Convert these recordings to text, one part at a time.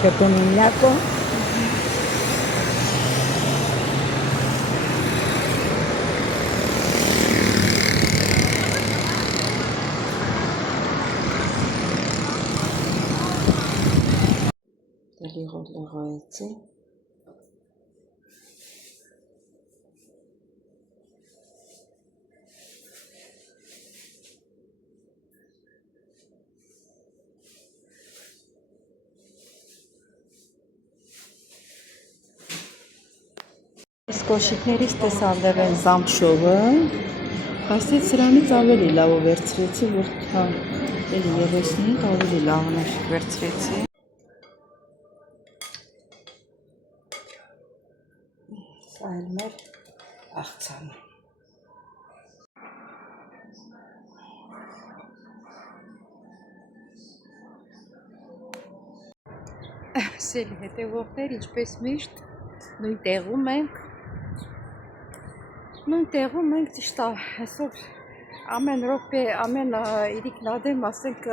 Che con un lago լեղայեցի Կոշիկներից տեսանդև են զամբշովը, ասեց սրանից ավելի լավը վերցրեցի, որ հա, էլի 35 ավելի լավն էր վերցրեցի։ Սա էլ մեր աղցանը։ Սելի հետևորդներ, ինչպես միշտ, նույն տեղում ենք ճիշտ է, այսօր ամեն րոպե, ամեն իրիկնադեմ, ասենք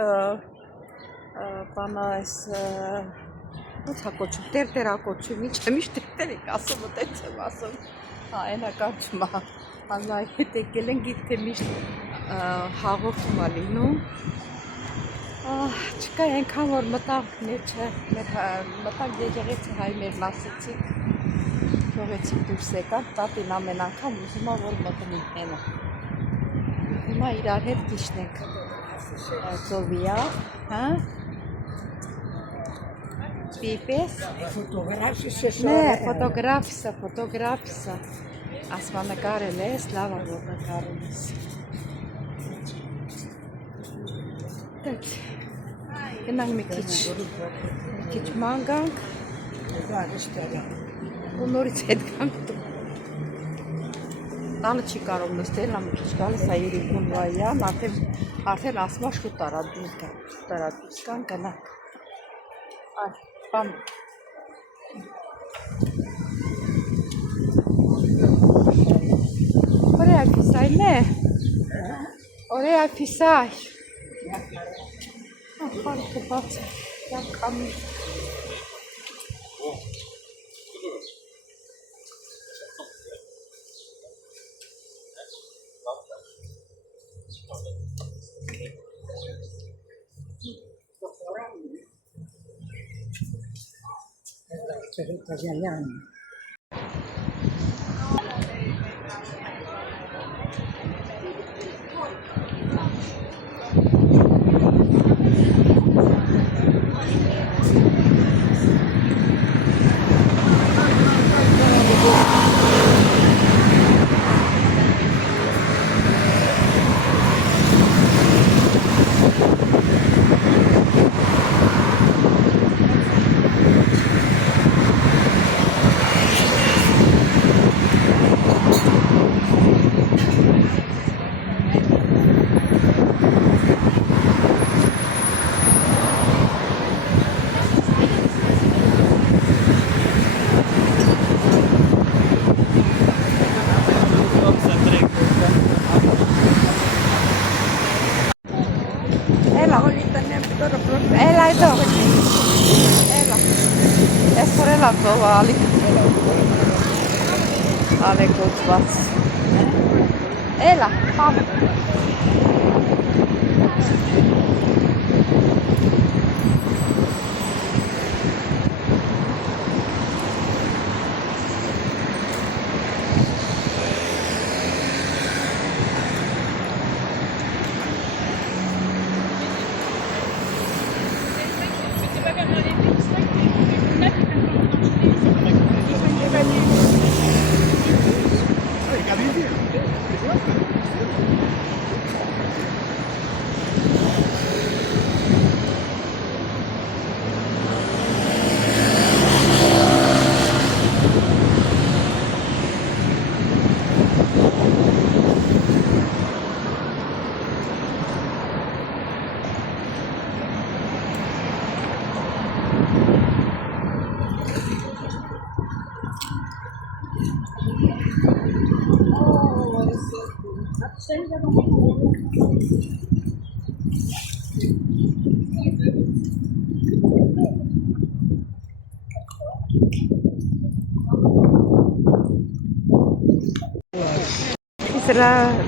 բանա այս ո՞նց է կոչում, տերտերակոչում, ինչ է միշտ տերտեր եք ասում, տենց եմ ասում, հա, այնա կարճում է, հալա հետ եկել են գիտ, թե միշտ հաղորդում է լինում, չկա ենքան, որ մտանք մտանք եղեղեցի հայներ լասեցիք, Թողեցիք դուրս եկան, տատին ամեն անգամ ուզում է, որ մտնի հենը։ Հիմա իրար հետ կիշնենք ծովիա, հա? Պիպես։ Նե, ֆոտոգրաֆիսը, ասվա նկարել ես, լավա որ նկարել ես։ Դեք, գնանք մի քիչ ման գանք, ու նորից հետ գանք տանը չի կարող նստել, մի քիչ գալիս է երիկուն վայյան, արդեն ասում է շուտ արա դուրս կան գնանք։ Այ, բան։ Ωραία φυσάει, ναι. Ωραία φυσάει. Πάρε το πάτσα. Για κάμι. Τα γυαλιά μου. Ալեք ոցված Էլա, պամ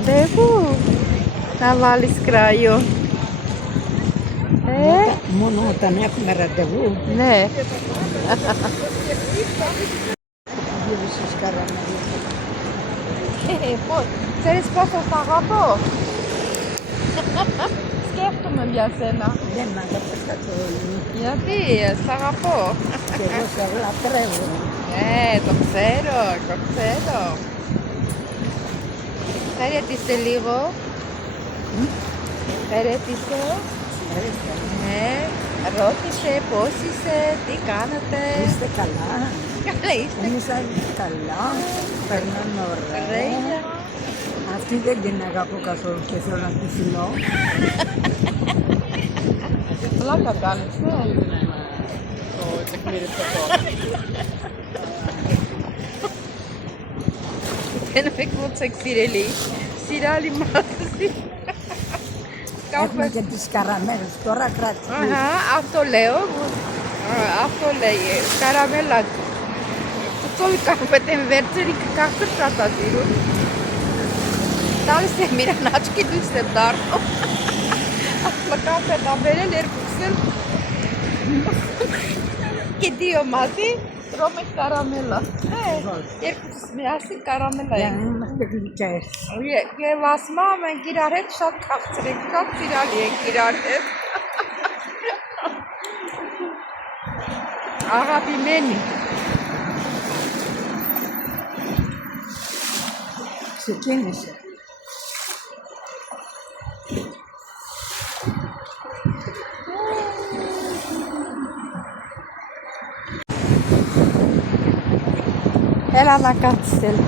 Levu na Valis Craiu. Monota, né? Como era devo? Né? Esses caramelos. Pô, se eles passam par rapport. Skeptum bien cena. Demanda per caso. Ja ti, par rapport. Che você la trevo. Coxero. Περέτησε λίγο. Περέτησε. Ρώτησε πώς είσαι, τι κάνετε. Είστε καλά? Καλά είστε. Εμείς είμαστε καλά. Περνάμε ωραία. Ρέιλα. Αυτή δεν την αγαπώ καθόλου και θέλω να τη φιλώ. Πλάκα κάνεις, ναι. Το τεκμήρισε τώρα. Δεν με εκμότσακ σιρελί. Σιράλι μάθηση. Έχουμε και τις καραμέλες, τώρα κρατήσει. Αυτό λέω. Αυτό λέει. Καραμέλα. Το καφέτε βέρτσερι και κάθε φραταζίρου. Τάλισε μοίρα νάτσικη του στεντάρτο. Απλά καφέ να μπαίνουν έρχουσαν. Και δύο μαζί τρώμε καραμέλα. Έρχουσαν միասին καρամելա Για են. να είμαστε γλυκές. Եվ ասում եմ մենք իրար հետ շատ քաղցր ենք, շատ ծիրալի ենք իրար հետ։ Αγαπημένοι. Ξεκίνησε. Έλα να κάτσεις, έλα.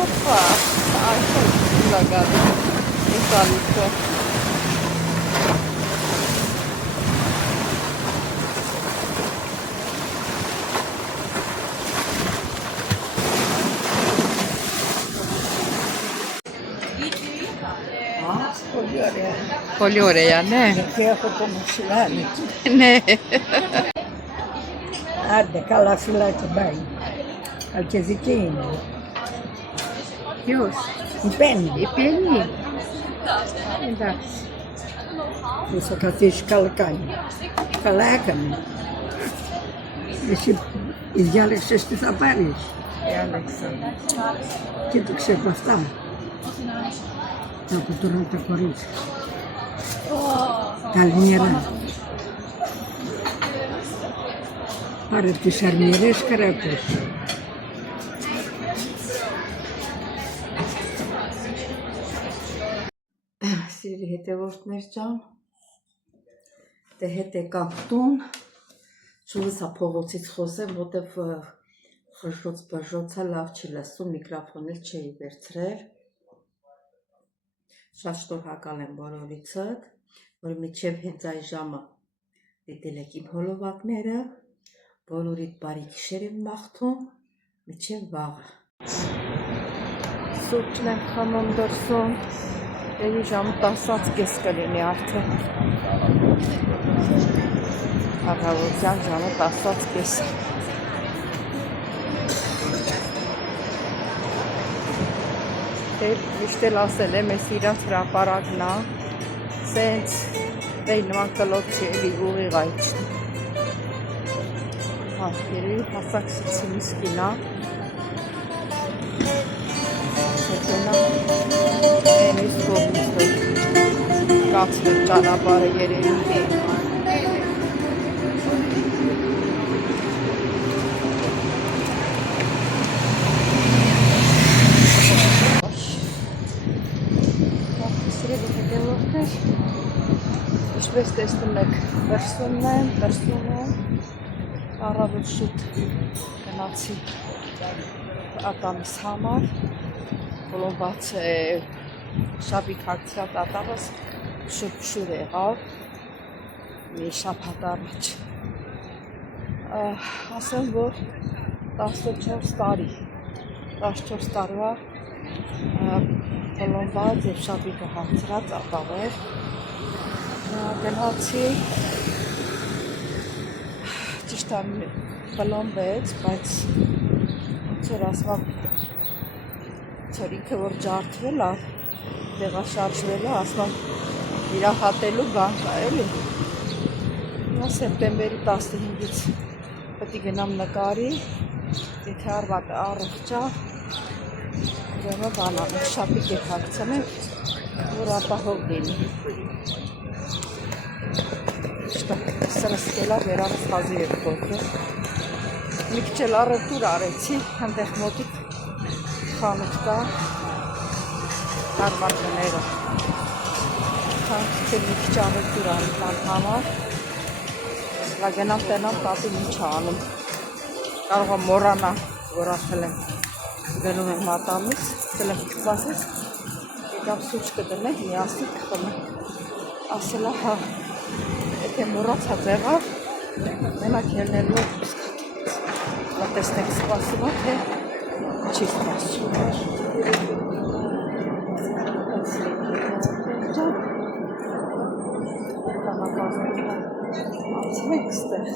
Όπα. Αυτό είναι λαγκάδι. Είναι αλήθεια. Πολύ ωραία. Πολύ ωραία, ναι. Γιατί έχω το μαξιλάρι. Ναι. Άντε, καλά φυλάκι, μπάει. Αλλά και δική είναι. Ποιος? Η Πέννη. Η Πέννη. Εντάξει. Που θα καθίσει καλά κάνει. Καλά έκανε. Εσύ διάλεξες τι θα πάρεις. Διάλεξα. Κοίταξε από αυτά. Από τώρα τα κορίτσια. Καλημέρα. Πάρε τις αρμυρές κρέπες. Սիրելի հետևորդներ ջան, դե հետ եկանք տուն, շուտով սա փողոցից խոսեմ, որտեվ խշշոց-բժշոցը լավ չի լսում, միկրոֆոնը չէի վերցրել։ Շատ շնորհակալ եմ բոլորիցդ, որ մինչև հենց այս ժամը դիտել եք իմ հոլովակները, բոլորիդ բարի գիշեր եմ մաղթում, մինչև վաղը։ Սուրճն եմ խմում դրսում, Էլի ժամը 10:30 կլինի արդեն։ Առավոտյան ժամը 10:30։ Դե միշտ էլ ասել եմ, ես իրանց հրապարակն է, սենց դե նման կլոտ չի, էլի ուղիղ այդ։ Հա, երևի հասակցիցի միսկին է։ Էնիս կողմից կացվել ճանապարհը երևի։ Սիրելի հետևորդներ, ինչպես տեսնում եք, դրսումն եմ, առավոտ շուտ գնացի ատամիս համար, Բոլոբաց շաբիկ հակցրատ ատավս շուր եղավ, մի շաբաթ առաջ, ասեմ, որ 14 տարի, 14 տարվա Պլոմբած և շապիկը հարցրած ապաղեր գնացի ճիշտ պլոմբեց, բայց ծոր ասմա ծորիքը որ ջարդվել է, դեղաշարժվել է, ասմա իրահատելու բան կա էլի սեպտեմբերի 15-ից պետք է գնամ նկարի, եթե առողջ է, ուրեմն բան անեմ, շապիկ եք հագցնեմ, որ ապահով լինի։ Սրսկելա վերանց խազի եք փոխել։ Մի քիչ էլ առևտուր արեցի, այնտեղ մոտիկ խանութ կա, հարմար գները։ Քիչ մի քիչ առևտուր արեցան համար։ Լա գնամ տենամ տատին ինչ անում։ Կարող եմ մոռանա, որ ասել եմ գնում եմ մատանից, ասել եմ չպասես, եկամ սուրճ կդնեմ, միասին կխմեմ։ Ասել է, հա, եթե մոռացած եղավ, մենակ ելնելու եմ սկատից։ Տեսնեք սպասում է, թե չի սպասում էր։ Անցնենք ստեղ։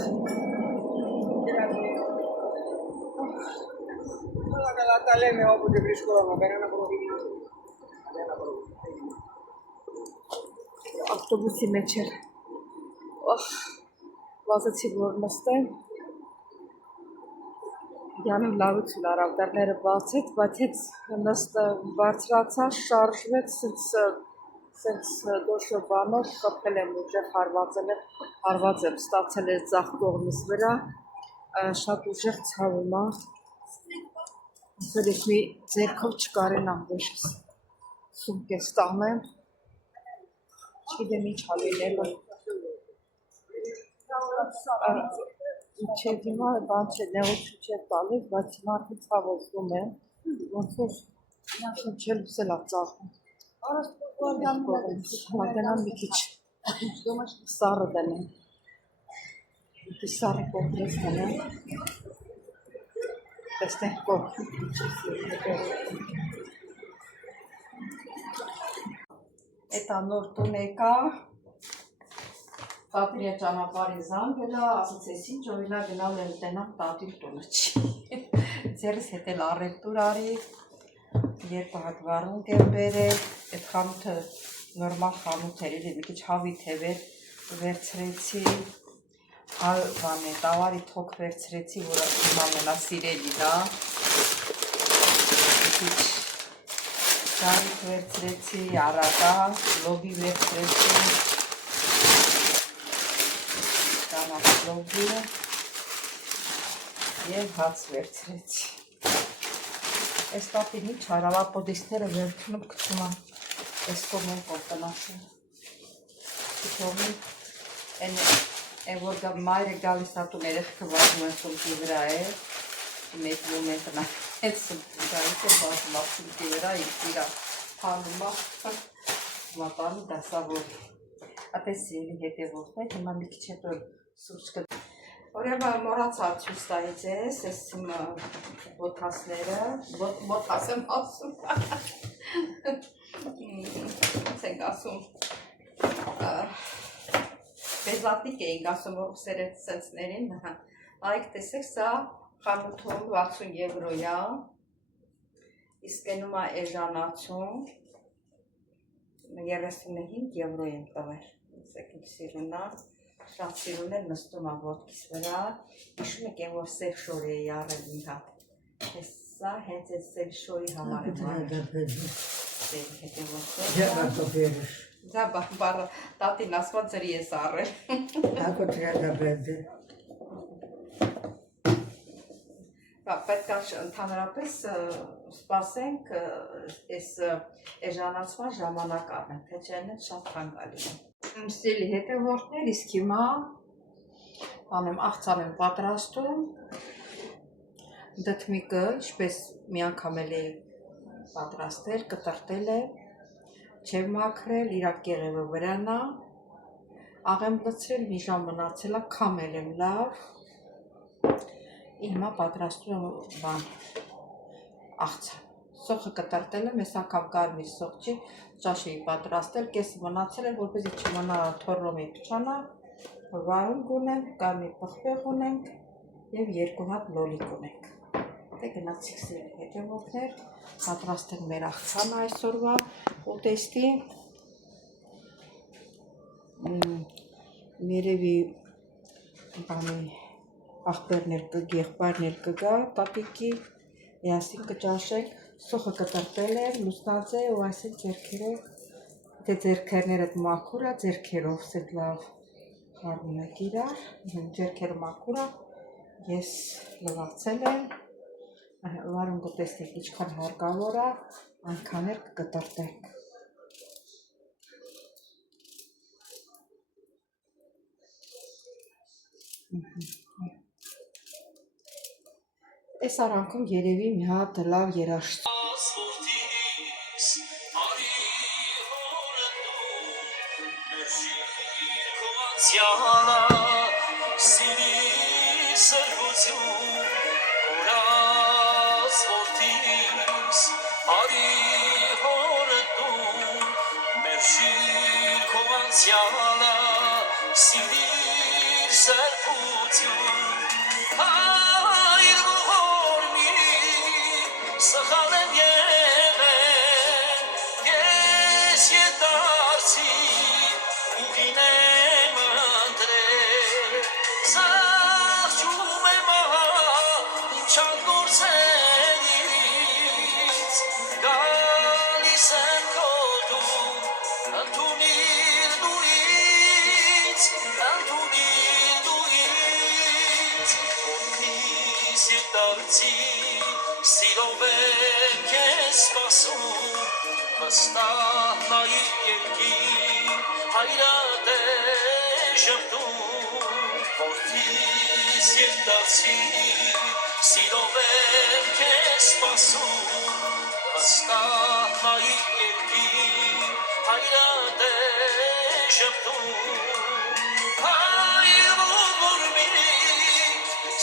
Ավտոբուսի մեջ էր վազեցի որ նստեմ Յանում լավություն արավ դռները բացեց, բայց հետ բարձրացա, շարժվեց, սենց դոշո բանով կպել եմ ուժեղ հարված եմ, ստացել էր ձախ կողմիս վրա, շատ ուժեղ ցավում է, ասել եք մի ձերքով չկարենամ ոչ սումք է ստանեմ, չգիտեմ ինչ հալինելու, Չէ հիմա բան չէ, նեղություն չէր տալիս, բայց հիմա արդեն ցավով զգում եմ, ոնց որ չել բսել ածաղում։ Գնամ մի քիչ սառը դնեմ։ Մի քիչ սառը կոմպրես դնեմ։ Տեսնենք կողքի Էտա նոր տուն եկա։ Տատիրը ճանապարհին զանգ գնա, ասացես ինչ օրինակ գնալ եմ տենամ տատիր տունը չի։ Ձերս հետ էլ առևտուր արի, երկու հատ վառունգ եմ բերել, այդ խանութը նորմալ խանութ էր, մի քիչ հավի թևեր վերցրեցի, բան է, տավարի թոք վերցրեցի, որ իմ ամենասիրելին է, մի քիչ ճարիք վերցրեցի, առակա, լոբի վերցրեցի, լոբի և հաց վերցրեցի։ Այս տատին ինչ հարավ ապոդիստները վերցնում կծում եմ, այս կողմեն կողտնաշում։ Կողմին, են որ մայրը գալիս տատուն երեխքը վազում են սումքի վրա է, մեկ մոմենտնա այդ սումքի վրա է վազում ա սումքի վրա, իրա թանում ա, մատանը դասավոր։ Ատես սիրելի հետևորդներ, հիմա մի քիչ հետո սուրճ կդեմ։ Ուրեմն մոռացա ցույց տալի ձեզ, այս իմ բոթաս եմ ասում։ Ոնց ենք ասում։ Բեզատիկ էինք ասում, որ սերեց սենսներին։ Այք տեսեք, սա խանութում 60 եվրոյա։ Իսկ գնում է էժանացում 35 եվրո եմ տվել։ Տեսեք ինչ սիրուն է։ Շատ սիրուն է նստում է ոտքիս վրա, հիշում եք են որ սև շոր էի առել մի հատ, սա հենց այդ սև շորի համար եմ առել, սև հետևորդներ, դա բարը տատին ասված ձրի ես առել, պետք է ընդհանրապես սպասենք այս էժանացման ժամանակ առնենք, թե չէ են շատ թանկալի է։ Սիրելի հետևորդներ, իսկ հիմա աղցան եմ պատրաստում, դդմիկը, ինչպես մի անգամ էլ է պատրաստել, կտրտել է, չեմ մաքրել, իրա կեղևը վրան է, աղ եմ լցրել, մի ժամ մնացել է, քամել եմ լավ, հիմա պատրաստում եմ աղցան, Սոխը կտրտել եմ, ես անգամ կարմիր սոխ չի, ճաշ էի պատրաստել, կեսը մնացել է, որպեսզի չմնա թորրոմի փչանա, վարունգ ունենք, կարմիր պղպեղ ունենք և 2 հատ լոլիկ ունենք։ Դե գնացիք սիրելի հետևորդներ, պատրաստենք մեր աղցանը այսօրվա ուտեստի։ Երևի եղբայրներ կգա տատիկի, միասին կճաշենք, սոխը կտրտել եմ, լուսնած է ու այսինք ձեռքերով, եթե ձեռքերներդ մաքուր է, ձեռքերով սետ լավ հարվում եք իրար, ձեռքերը մաքուր է, ես լվացել եմ, վարունգը տեսնեք ինչքան հարկավոր է, այնքան էլ կկտրտենք։ Այս արանքում երևի մի հատ լավ երաշտ։ Սիրով եմ քեզ սպասում, վստահ նայիր երկիր, հայրդ է ժպտում, որդիս և դարձիր, սիրով եմ քեզ սպասում, վստահ նայիր երկիր, հայրդ է ժպտում, հայր ողորմի,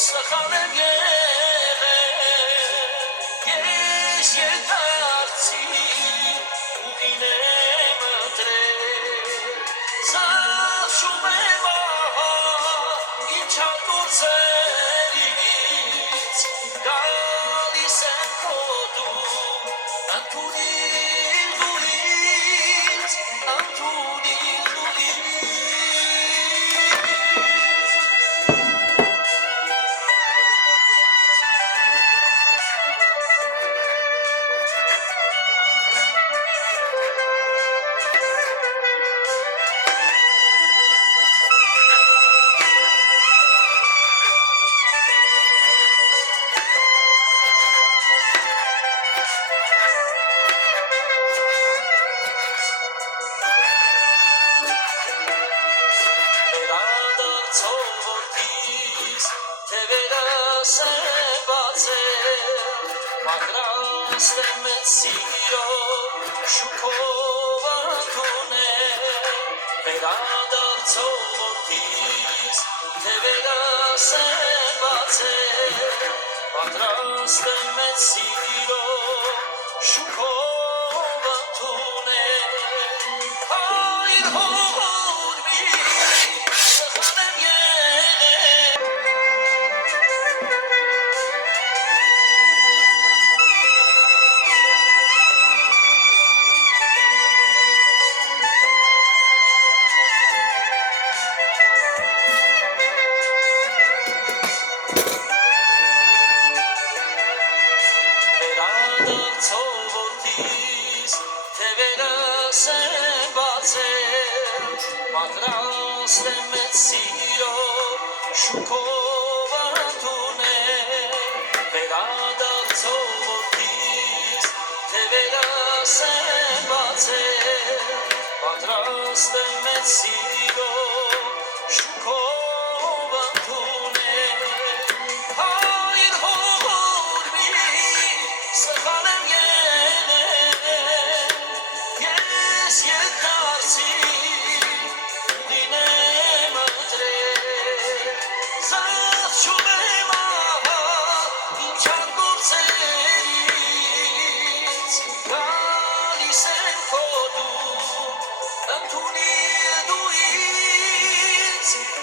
սխալ եմ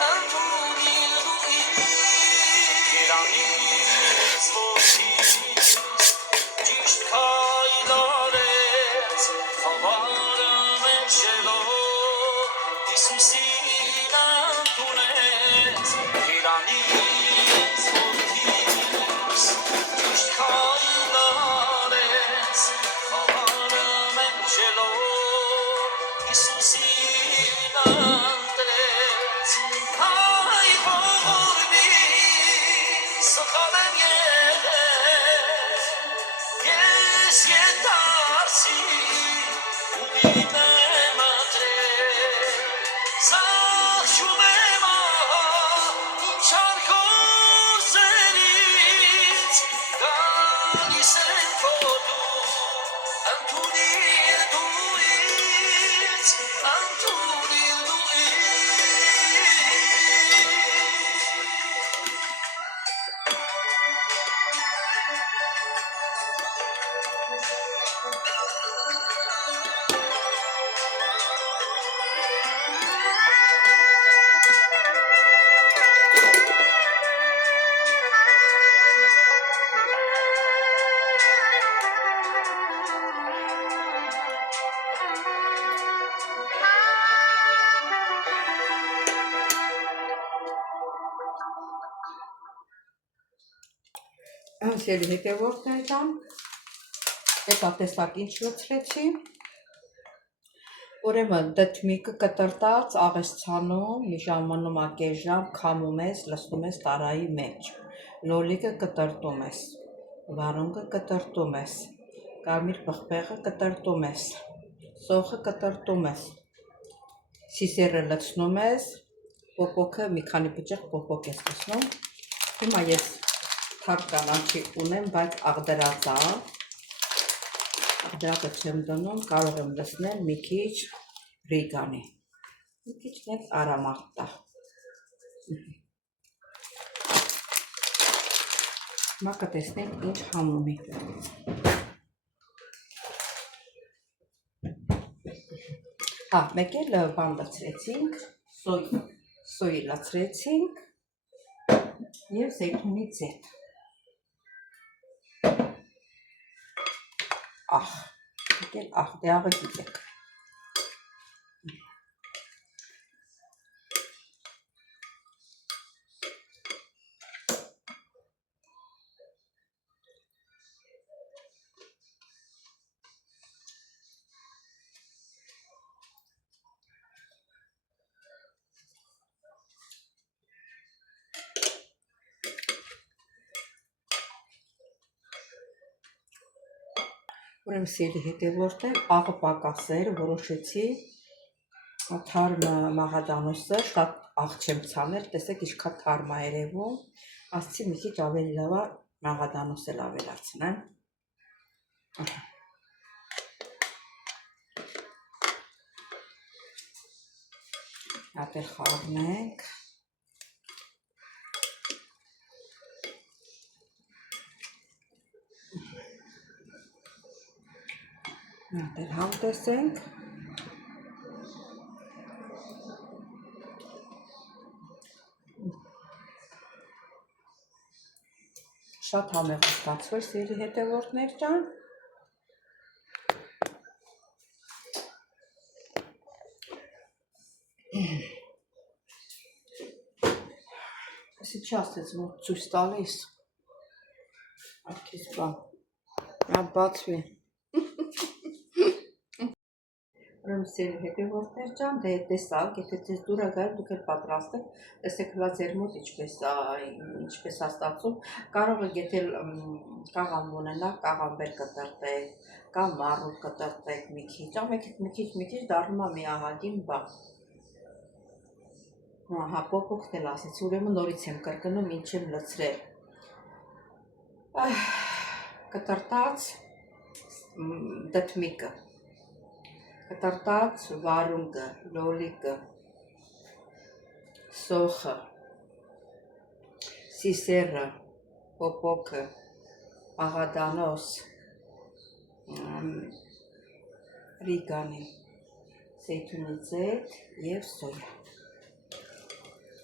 ընդունիր դու Երանից որդիս ճիշտ քայլարեց խավարը մենջելով Հիսուսին ընդունեց Երանից որդիս ճիշտ քայլարեց խավարը մենջելով Հիսուսին ընտրեց հայ ողորմի սխալ եմ եղել ես ետարսի ուղին եմ ընտրել զախչում եմ ինչ արքոսերից գալիս են քո դու ընդունիր դու ինձ ընդունիր դու Անսելի հետևորդներ ջան, հետա տեսակ ինչ լցրեցի, ուրեմն դդմիկը կտրտած աղեսցանում, մի ժամանում ակես ժամ քամում ես, լցնում ես տարայի մեջ, լոլիկը կտրտում ես, վարունգը կտրտում ես, կարմիր պղպեղը կտրտում ես, սոխը կտրտում ես, սիսերը լցնում ես, պոպոքը մի քանի բջիջ պոպոկ ես լցնում, հիմա ես թարմ կանաչի ունեմ, բայց աղդրակը չեմ դնում, կարող եմ լցնել մի քիչ ռիգանի, մի քիչ նենց արամատ տա, հիմա կտեսնենք ինչ համումի, մեկ էլ բան լցրեցինք, սոյի լցրեցինք և զեյթունի ձեթ, դե աղը գիտեք, ուրեմն սիրելի հետևորդներ, աղը պակաս էր, որոշեցի թարմ մաղադանոսը, շատ աղ չեմ ցանել, տեսեք ինչքան թարմ է երևում, ասացի մի քիչ ավելի լավ է մաղադանոս էլ ավելացնեմ, հատ էլ խառնենք, հատ էլ համտեսենք, շատ համեղ ստացվեց սիրելի հետևորդներ ջան, Сейчас ես ցույց տալիս, արկես բան, բացվի, ուրեմն սիրելի հետևորդներ ջան, դե տեսակ, եթե ձեզ դուր է գալիս, դուք էլ պատրաստեք, տեսեք հլա ձեր մոտ ինչպես է ստացվում, կարող եք եթե կաղամբ ունենաք, կաղամբեր կտրտեք, կամ մառուտ կտրտեք մի քիչ, մի քիչ դառնում է մի ահագին բան, հա պոպոկն էլ ասեցի, ուրեմն նորից եմ կրկնում ինչ եմ լցրել, կտրտած դդմիկը, կտրտած վարունգը, լոլիկը, սոխը, սիսերը, պոպոկը, աղադանոս, ռիգանի, զեյթունի ձեթ և սոյա։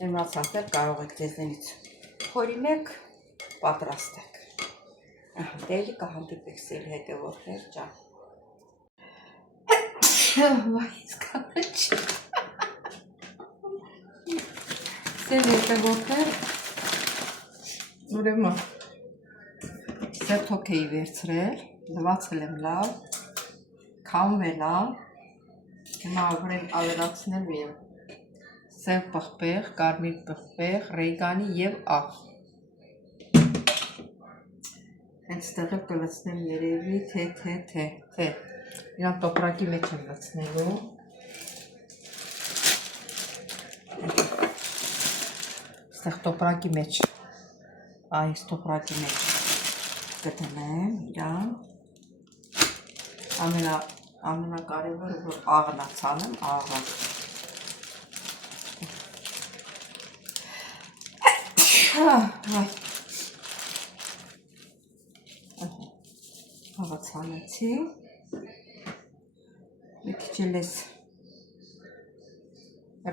Իմացանք կարող եք ձեզնից փորինեք, պատրաստեք։ Դելի կհանդիպեք սել հետևորդներ ջան։ Վայից կանչ։ Սել հետևորդներ, ուրեմն սերտ հոգեի վերցրել, լվացել եմ լավ, քամվել ա, հիմա ապրել ավելացնել եմ սև պղպեղ, կարմիր պղպեղ, ռեյգանի և աղ։ Հենց ստեղել կլցնեմ երևի թե։ Իրան տոպրակի մեջ եմ լցնելու։ Ստեղ տոպրակի մեջ, այս տոպրակի մեջ կդնեմ իրան։ Ամենակարևորը, որ աղն ա ցանեմ, աղը։ Աղը ցանեցի։ Մի քիչ էլ ես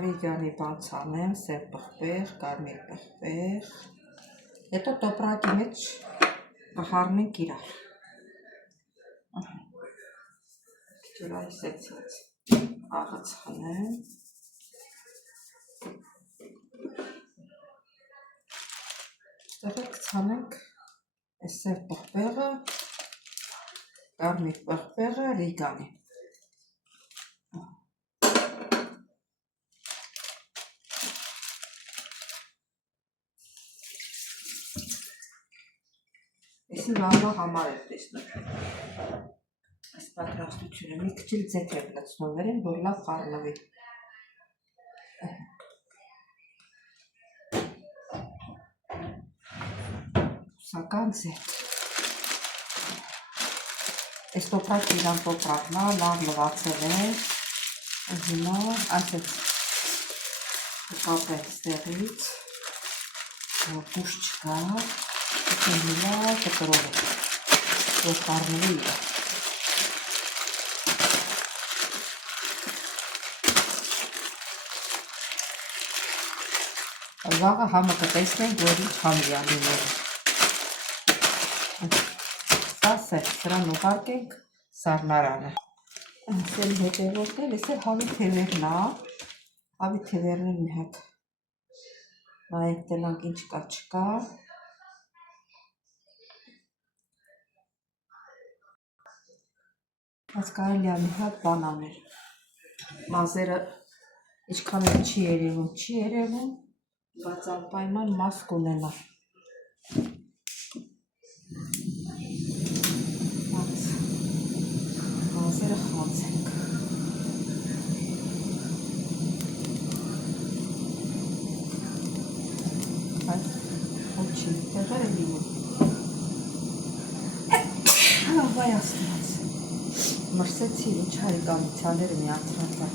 ռեյգանի բան ցանեմ, սև պղպեղ, կարմիր պղպեղ։ Հետո տոպրակի մեջ կխառնենք իրար։ Քիչ էլ այսեցած աղը ցանեմ։ Ստեղ կցանենք այս սև պղպեղը, կարմիր պղպեղը, ռեյգանի։ Այսի լավա համար եմ տեսնում։ Այս պատրաստությունը մի քիչ էլ ձեթ եմ լցնում վերին, որ լավ խառնվի։ Սական ձեթ։ Այս տոպրակը իրան տոպրակն ա, լավ լվացել է։ Հիմա այսպես կկապեմ ստեղից, որ դուշ չկա, հիմա կտրով է, որ խառնվի իրան։ Վաղը համը կտեսնենք, որ ինչ համի ալիները։ Սասեր, սրան ուղարկենք սարնարանը։ Սել հետևորդներ, ես էլ հավի թևերն ա, հավի թևերն մի հատ նայենք տնանք ինչ կա չկա։ Այս կարելի ա մի հատ բան անել։ Մազերը ինչքան էլ չի երևում, բայց անպայման մաս կունենա։ Մազերը խանցենք։ Այս ոչի, տեղերը լինում։ Վայ աստված։ Մրսեցի ինչ հարիկամիցաները միացրած է։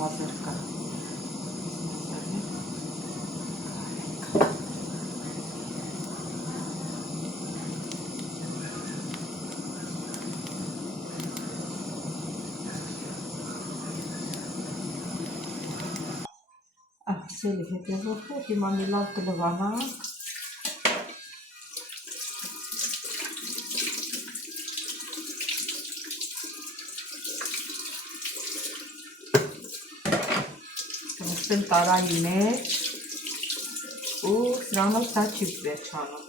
Մազեր կա։ Սելի հետևորդներ, հիմա մի լավ կլվանանք։ Կնստեմ տարայի մեջ ու սրանով սա չի վերջանում։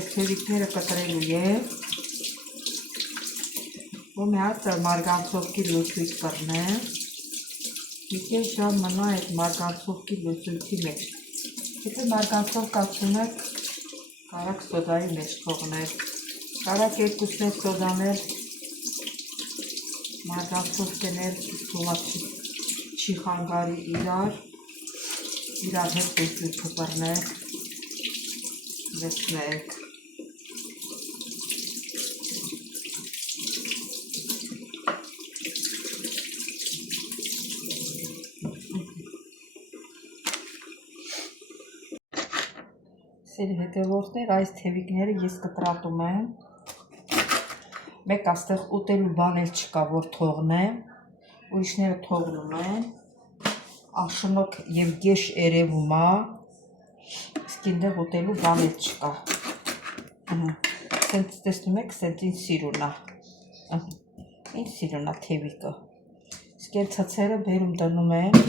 Այս թևիկները կտրելու եմ, ու մի հատ մարգանցովկի լուծույթ կռնեմ։ Մի քիչ ժամ մնա այդ մարգանցովկի լուծույթի մեջ։ Եթե մարգանցովկա չունեք, կարաք սոդայի մեջ թողնել։ Կարաք երկուսներ սոդանել, մարգանցովկեներ թողա չի խանգարի իրար հետ լուծույթը բռնել, լցնեք։ Սերի հետևորդներ, այս թևիկները ես կտրատում եմ։ Մեկ աստեղ ուտելու բան էլ չկա, որ թողնեմ, ուրիշները թողնում են, աշնոք և գեշ երևում է, իսկ ինձ ուտելու բան էլ չկա։ Սենց տեսնում եք, սենց ինձ սիրուն է, ինձ սիրուն է թևիկը։ Իսկ են ցցերը բերում դնում եմ,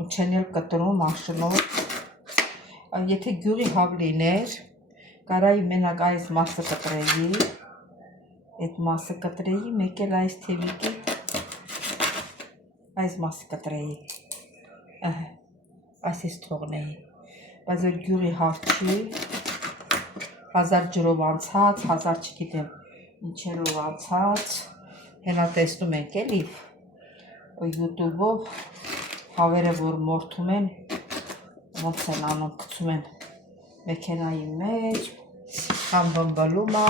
ու չեն էլ կտրում աշնոք։ Եթե գյուղի հավ լիներ, կարայի մենակ այս մասը կտրեի, այդ մասը կտրեի, մեկ էլ այս թևիկի այս մասը կտրեի, այսպես թողնեի, բայց որ գյուղի հավ չի, 1000 ջրով անցած, 1000 չգիտեմ ինչերով անցած, հենա տեսնում ենք էլի, YouTube-ով հավերը, որ մորթում են, ոնց են անում, գցում են մեքենայի մեջ, համ բմբլում է,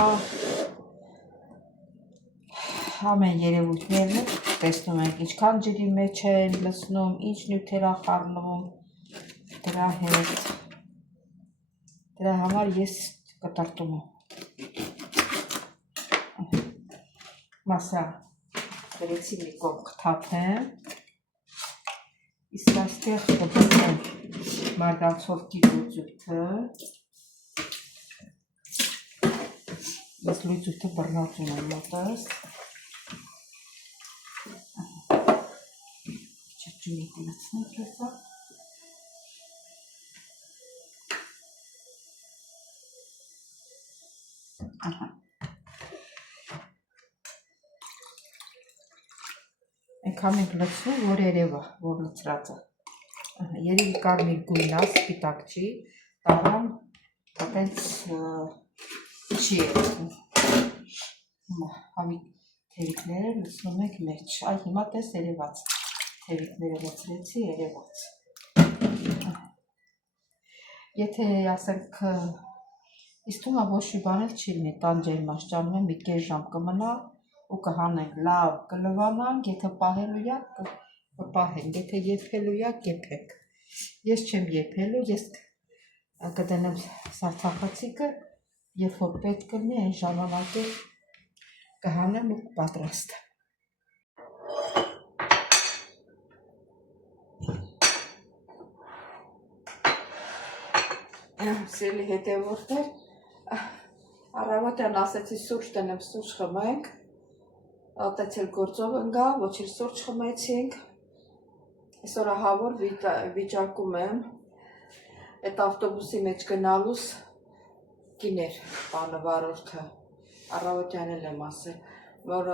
ամեն երևույթներն են, տեսնում ենք ինչքան ջրի մեջ են լցնում, ինչ նյութեր է խառնում, դրա հետ, դրա համար ես կտրտում եմ։ Մասա դրեցի մի կողմ կթափեմ, իսկ այստեղ կբռնեմ մարգանցովկի լուծույթը, ես լուծույթը բռնածում եմ մոտս, չրջունիք լցնենք հեսա, ենքան ենք լցնում, որ երևա, որ լցրածը, երևի կարմիր գույնա, սպիտակ չի, տաղան տենց չի երևում, հավի թևիկները լցնում ենք մեջ, այ հիմա տես երևաց, թևիկները լցրեցի երևաց, եթե ասենք, իստումա ոչ մի բան էլ չի լինի, տան ջերմաշճանում եմ, մի կես ժամ կմնա, ու կհանենք, լավ կլվանանք, եթե պահելու յա, կպահենք, եթե եփելու յա, կեփենք, ես չեմ եփելու, ես կդնեմ սարդախցիկը, երբ որ պետք կլինի, այն ժամանակ է կհանեմ ու կպատրաստեմ։ Սիրելի հետևորդներ, առավոտյան ասեցի սուրճ տնեմ, սուրճ խմենք, ատեցել գործով ընգա, ոչ էլ սուրճ խմեցինք, այսօր ահավոր վիճակում եմ, այդ ավտոբուսի մեջ գնալուս կիներ բանը վարորդը, առավոտյան էլ եմ ասել, որ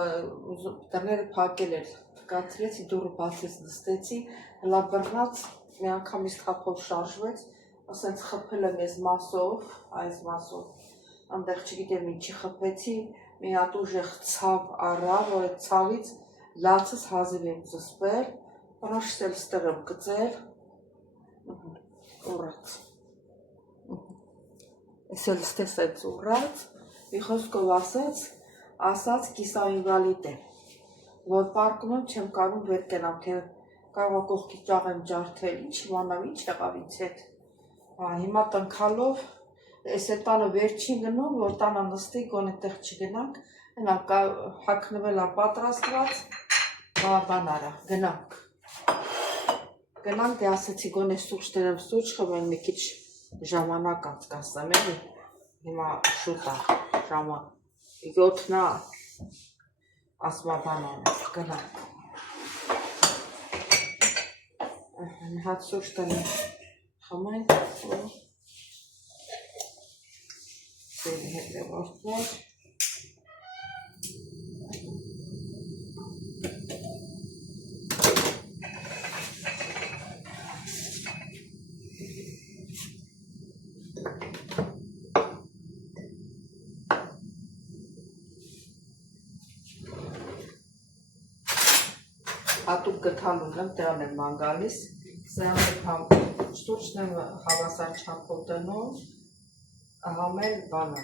դռները փակել էր, կացրեցի, դուռը բացեց, նստեցի, հլա բռնած, մի անգամից թափով շարժվեց, ասենց խփել եմ ես մասով, այս մասով, այնտեղ չգիտեմ ինչի խփեցի, մի հատ ուժեղ ցավ առա, որ այդ ցավից լացս հազիվ եմ զսպել, բռնաշտել ստեղ եմ գծել, ուռած, այսել ստես այդ ուռած, մի խոսքով ասաց կիսաինվալիդ եմ, որ պարկում եմ չեմ կարում վեր կենամ, թե կարող կողքի ճաղ եմ ջարդել, ինչ իմանամ, ինչ եղավ ինձ հետ, հիմա տնքալով, այս է տանը վեր չի գնում, որ տանը նստի, գոնե տեղ չգնանք, հնա հակնվել է պատրաստված, բան արա, գնանք, դե ասեցի գոնե սուրճ դրեմ, սուրճ խմեմ, մի քիչ ժամանակ անցկացնեմ, էլի, հիմա շուտ է, ժամը 7-ն է, ասմա բան անես, գնանք, մի հատ սուրճ դրեմ, խմենք, սերի հետևորդներ, հատուկ գթալուն եմ, դրան եմ ման գալիս, սուրճն եմ հավասար չափով դնում, համ էլ բանը,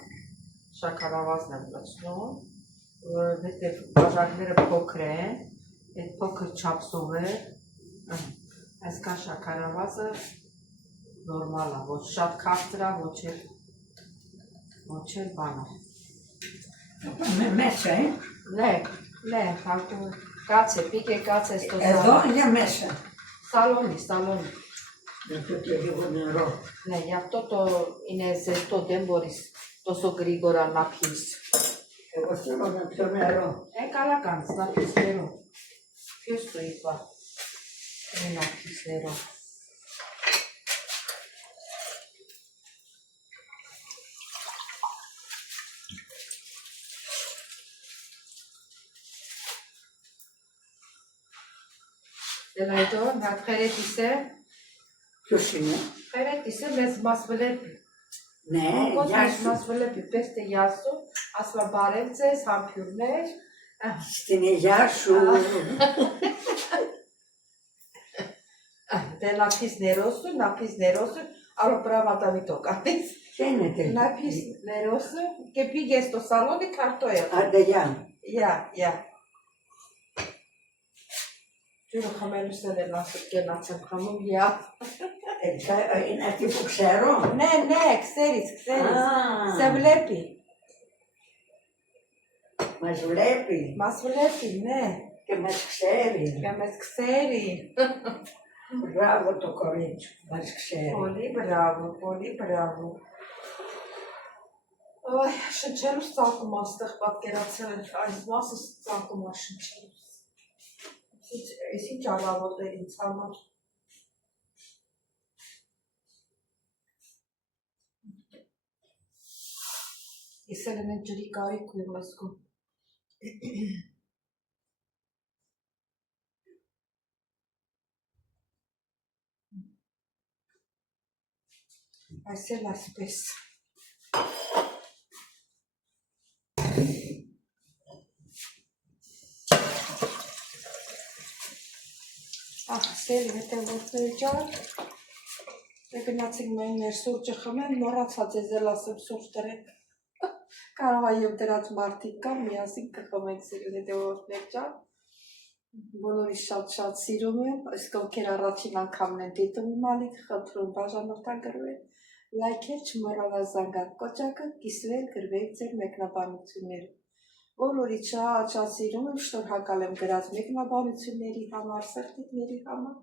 շաքարավազն եմ լցնում, որովհետև բաժակները փոքր են, այդ փոքր չափսով է, այսքան շաքարավազը նորմալ է, ոչ շատ քաղցր է, ոչ էլ բան է։ Մեծ է։ Լե, հարկու, կաց է, պիկե կաց է ստո Εδώ για μέσα. Սալոնի։ Тут я его не роб. Ne, ja toto είναι ζεστό, δεν μπορείς τόσο γρήγορα να πεις. Εγώ θέλω να πιω νερό. Καλά κάνεις, να πεις νερό. Ποιος το είπα, να πεις νερό. Դելայդո, նա խերետիս է, Ποιος είναι? խերետիս է, մեզ մաս վլեպի։ Ναι, Ոնց γεια մեզ σου. մաս վլեպի, պես թե յասու, ասվա բարև ձեզ, համբյուրներ, Στην υγεία σου. դե նա պիս ներոսու, ալո պրավատավի տո կանես։ Ποια είναι τελικά. Να πεις νερόσου και πήγε στο σαλόνι καρτόια. Άντε γεια. Γεια. Τούτο χαμένους δεν έλασαν και να τσακράμουν γεια. Είναι αυτή που ξέρω. Ναι, ξέρεις. Α. Σε βλέπει. Μας βλέπει Μας βλέπει, ναι. και μας ξέρει. Και μας ξέρει. Μπράβο το κορίτσι που μας ξέρει. Πολύ μπράβο. Այ, շնչելուս ծակում աստեղ պատկերացել են, այս մասը ծակում է շնչելուս։ Ես ինչ առավոտ էր ինձ համար։ Ես էլ են ջրի կարիք ու եմ ասկում։ Այս էլ ասպես։ Սերի հետևորդների ջան, գնացինք մենք մեր սուրճը խմեն, մոռացած ես էլ ասեմ սուրճ դրեք։ Կարող է եւ դրած մարդիկ կան, միասին կխմենք սերի հետևորդներ ջան։ Բոլորի շատ սիրում եմ, իսկ ովքեր առաջին անգամն են դիտում իմ ալիք, խնդրում բաժանորդագրվել, լայքել, չմոռանալ զանգակ կոճակը, կիսվել, գրվել ձեր մեկնաբանությունները։ Բոլորի շատ սիրում եմ, շնորհակալ եմ գրած մեկնաբանությունների համար, սրտիկների համար։